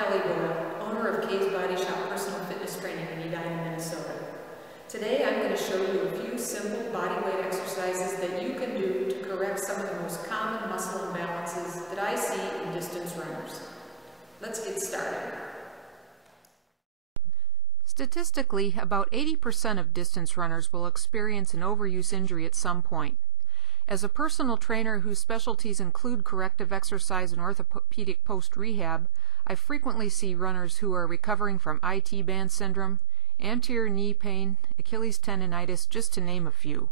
Kelly Doyle, owner of Kay's Body Shop Personal Fitness Training in Edina, Minnesota. Today I'm going to show you a few simple bodyweight exercises that you can do to correct some of the most common muscle imbalances that I see in distance runners. Let's get started. Statistically, about 80% of distance runners will experience an overuse injury at some point. As a personal trainer whose specialties include corrective exercise and orthopedic post-rehab, I frequently see runners who are recovering from IT band syndrome, anterior knee pain, Achilles tendonitis, just to name a few.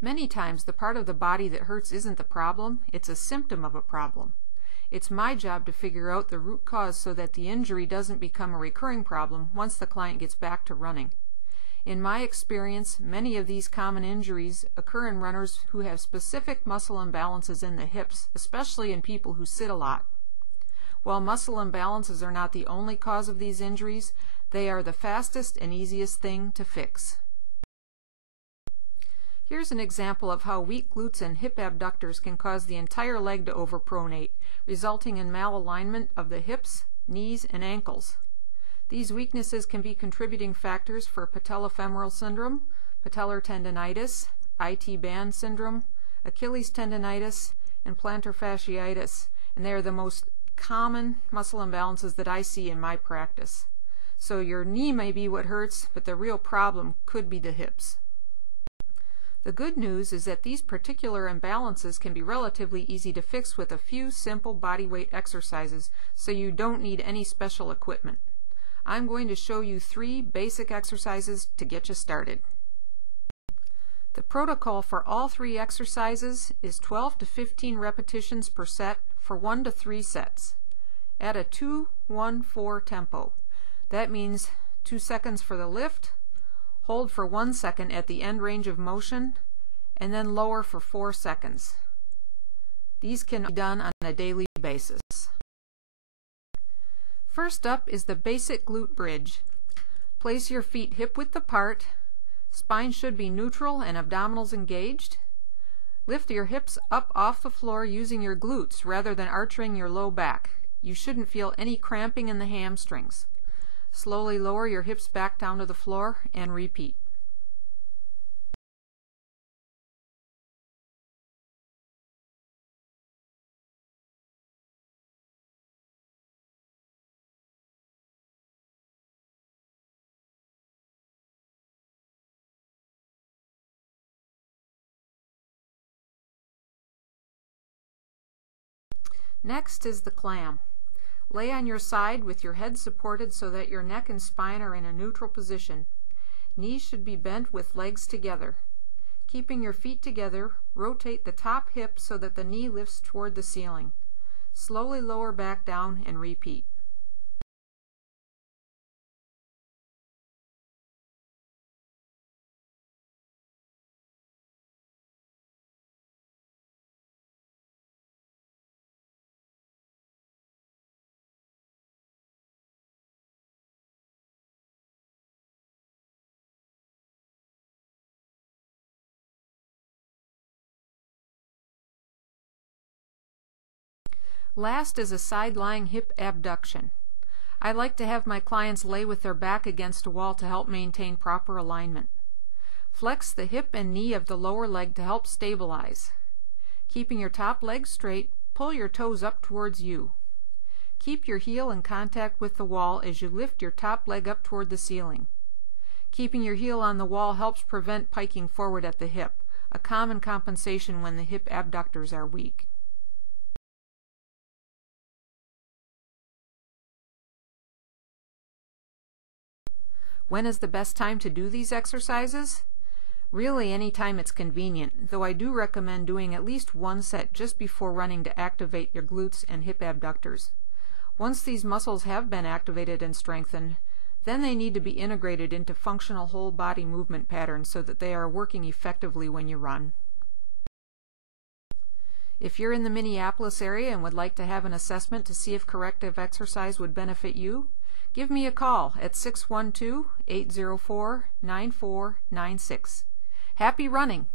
Many times the part of the body that hurts isn't the problem, it's a symptom of a problem. It's my job to figure out the root cause so that the injury doesn't become a recurring problem once the client gets back to running. In my experience, many of these common injuries occur in runners who have specific muscle imbalances in the hips, especially in people who sit a lot. While muscle imbalances are not the only cause of these injuries, they are the fastest and easiest thing to fix. Here's an example of how weak glutes and hip abductors can cause the entire leg to overpronate, resulting in malalignment of the hips, knees, and ankles. These weaknesses can be contributing factors for patellofemoral syndrome, patellar tendonitis, IT band syndrome, Achilles tendonitis, and plantar fasciitis, and they are the most common muscle imbalances that I see in my practice. So your knee may be what hurts, but the real problem could be the hips. The good news is that these particular imbalances can be relatively easy to fix with a few simple bodyweight exercises, so you don't need any special equipment. I'm going to show you 3 basic exercises to get you started. The protocol for all 3 exercises is 12 to 15 repetitions per set for 1 to 3 sets at a 2-1-4 tempo. That means 2 seconds for the lift, hold for 1 second at the end range of motion, and then lower for 4 seconds. These can be done on a daily basis. First up is the basic glute bridge. Place your feet hip-width apart, spine should be neutral and abdominals engaged. Lift your hips up off the floor using your glutes rather than arching your low back. You shouldn't feel any cramping in the hamstrings. Slowly lower your hips back down to the floor and repeat. Next is the clam. Lay on your side with your head supported so that your neck and spine are in a neutral position. Knees should be bent with legs together. Keeping your feet together, rotate the top hip so that the knee lifts toward the ceiling. Slowly lower back down and repeat. Last is a side-lying hip abduction. I like to have my clients lay with their back against a wall to help maintain proper alignment. Flex the hip and knee of the lower leg to help stabilize. Keeping your top leg straight, pull your toes up towards you. Keep your heel in contact with the wall as you lift your top leg up toward the ceiling. Keeping your heel on the wall helps prevent piking forward at the hip, a common compensation when the hip abductors are weak. When is the best time to do these exercises? Really any time it's convenient, though I do recommend doing at least 1 set just before running to activate your glutes and hip abductors. Once these muscles have been activated and strengthened, then they need to be integrated into functional whole body movement patterns so that they are working effectively when you run. If you're in the Minneapolis area and would like to have an assessment to see if corrective exercise would benefit you, give me a call at 612-804-9496. Happy running!